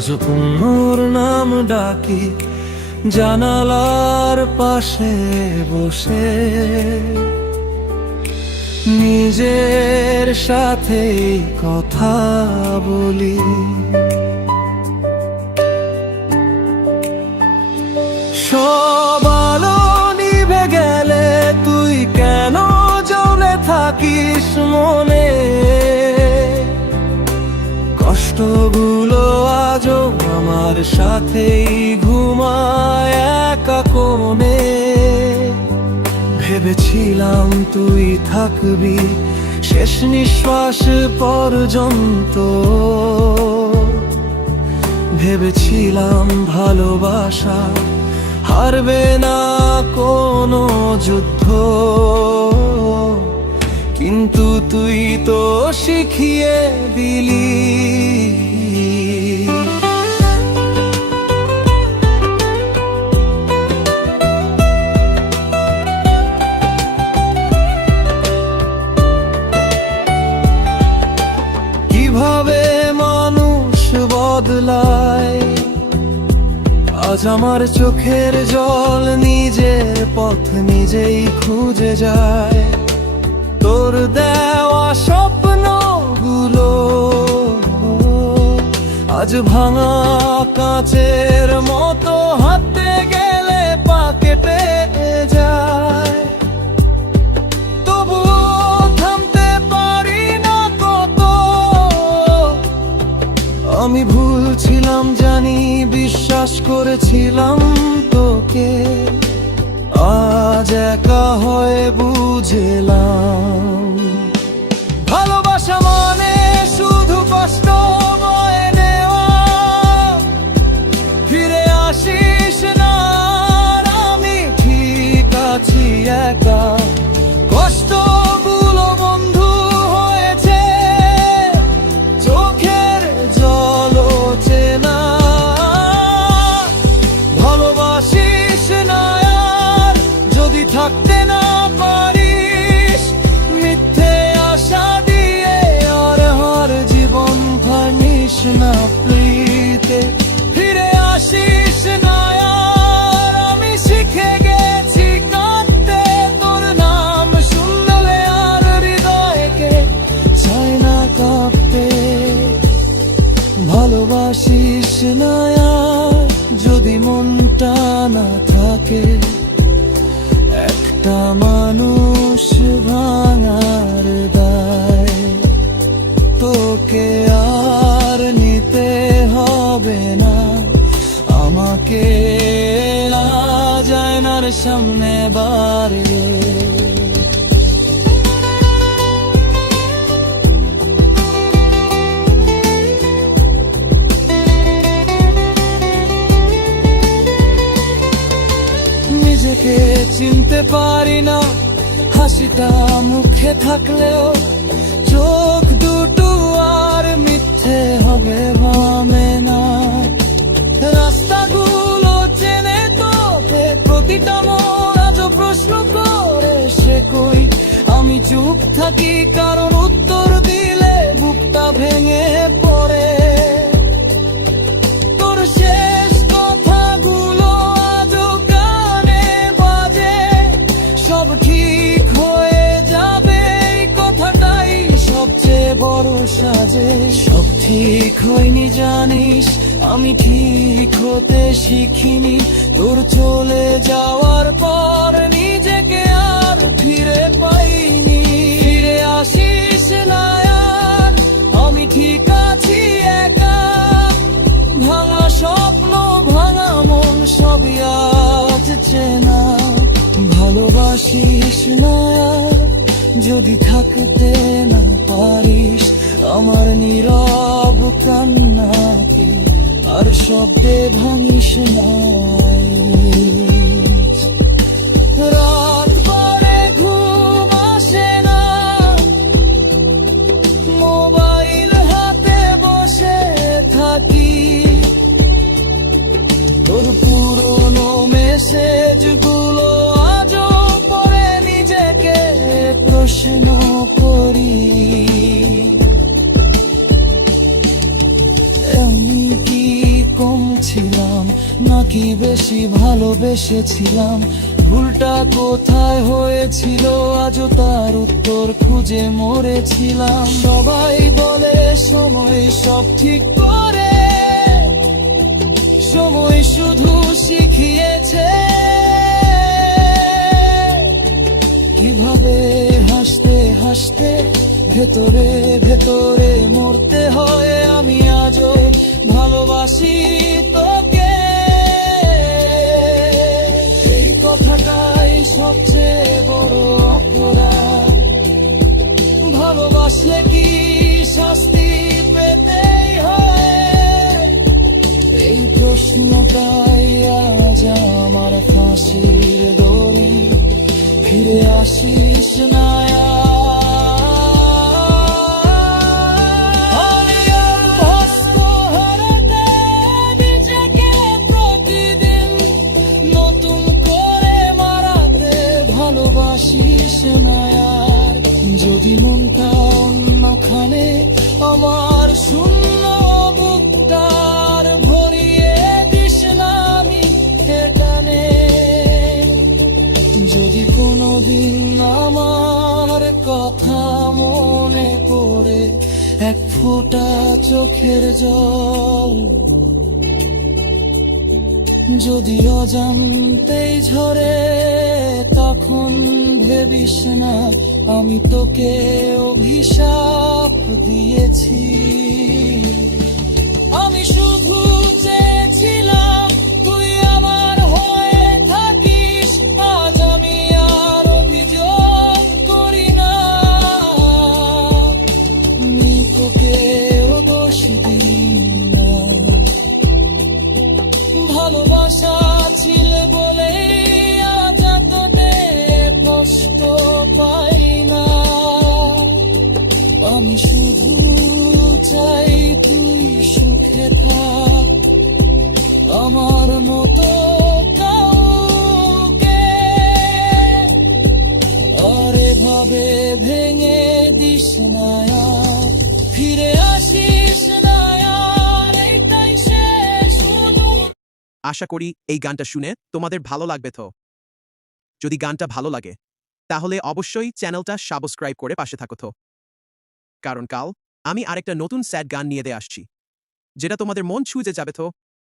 আজ পুনর নাম ডাকি জানালার পাশে বসে, নিজের সাথে কথা বলি। সব আলো নিভে গেলে তুই কেন জ্বলে থাকিস মনে? কষ্টগুলো আজও আমার সাথেই ঘুমায় একা কোণে। ভেবেছিলাম তুই থাকবি শেষ নিঃশ্বাস পর্যন্ত, ভেবেছিলাম ভালোবাসা হারবে না কোনো যুদ্ধ, কিন্তু তুই তো শিখিয়ে দিলি। কিভাবে মানুষ বদলায়, আজ আমার চোখের জল নিজের পথ নিজেই খুঁজে যায়। তোর দেওয়া স্বপ্নগুলো আজ ভাঙা কাঁচের মতো হাতে গেলে পা কেটে যায়। তবুও থামতে পারি না কত, আমি ভুল ছিলাম জানি, বিশ্বাস করেছিলাম তোকে। আজ একা হয়ে বুঝলাম ভালোবাসা মানে শুধু কষ্ট বয়ে নেওয়া। ফিরে আসিস না, আমি ঠিক আছি একা। কষ্টগুলো বন্ধু হয়েছে চোখের জল চেনা। ভালোবাসিস না আর যদি থাকতে না পারিস, মিথ্যে আশা দিয়ে আর হার জীবন ভাঙিস না প্রীতে। ফিরে আসিস না আর আমি শিখে গেছি কাঁদতে, তোর নাম শুনলে আর হৃদয়কে চায় না কাঁপতে। ভালোবাসিস না আর যদি মনটা না থাকে, একটা মানুষ ভাঙার দায় তোকে আর নিতে হবে না। আমাকে আজ আয়নার সামনে বাড়িয়ে নিজেকে চিনতে পারি না। হাসিটা মুখে থাকলেও চোখ দুটো আর মিথ্যে হবে ভাবে না। রাস্তাগুলো চেনে তোকে প্রতিটা মন আজও প্রশ্ন করে সে কই। আমি চুপ থাকি কারণ উত্তর দিলে বুকটা ভেঙে পড়ে। তোর শেষ কথাগুলো আজও কানে বাজে, সব ঠিক হয়ে যাবে এই কথাটাই সবচেয়ে বড় সাজে। সব ঠিক হয়নি জানিস, আমি ঠিক হতে শিখিনি। তোর চলে যাওয়ার পর নিজেকে আর ফিরে পাইনি। ফিরে আসিস না আর আমি ঠিক আছি একা। ভাঙা স্বপ্ন ভাঙা মন সবই আজ চেনা। ভালোবাসিস না আর যদি থাকতে না পারিস, আমার নীরব কান্নাকে আর শব্দে ভাঙিস না। রাত পরে ঘুম আসে না, মোবাইল হাতে বসে থাকি। তোর পুরনো মেসেজগুলো আজও পরে নিজেকে প্রশ্ন করি। এমনি কি বেশি ভালোবেসেছিলাম, ভুলটা কোথায় হয়েছিল আজও তার উত্তর খুঁজে মরেছিলাম। সবাই বলে সময় সব ঠিক করে, সময় শুধু শিখিয়েছে কিভাবে হাসতে হাসতে ভেতরে ভেতরে মরতে হয়। আমি আজও ভালোবাসি তোকে, এই কথাটাই সবচেয়ে বড় অপরাধ। ভালোবাসলে কি শাস্তি পেতেই হয়? এই প্রশ্নটাই আজ আমার ফাঁসির দড়ি। ফিরে আসিস না আমি অভ্যস্ত হারাতে নিজেকে প্রতিদিন, নতুন করে মারাতে ভালোবাসিস না আর। যদি মনটা অন্যখানে আমার শূন্য বুকটার ভরিয়ে দিস না আমি এখানে। যদি কোনোদিন আমার কথা মনে পড়ে এক ফোঁটা চোখের জল, যদি অজান্তেই ঝরে, তখন ভেবিস না আমি তোকে অভিশাপ দিয়েছি। আমি শুধু চেয়েছিলাম তুই আমার হয়ে থাকিস, আজ আমি আর অভিযোগ করি না। আমি তোকেও দোষ দিই না, ভালোবাসা ছিল বলেই আজ তোদের কষ্ট পাই না। আমি শুধু চাই তুই সুখে থাক, আমার মতো কাউকে আর এভাবে ভেঙে দিস না আর। ফিরে আসিস না আর, এইটাই শেষ শুধু। আশা করি এই গানটা শুনে তোমাদের ভালো লাগবে। তো যদি গানটা ভালো লাগে তাহলে অবশ্যই চ্যানেলটা সাবস্ক্রাইব করে পাশে থাকো। তো কারণ কাল আমি আরেকটা নতুন স্যাড গান নিয়ে আসছি, যেটা তোমাদের মন ছুঁয়ে যাবে। তো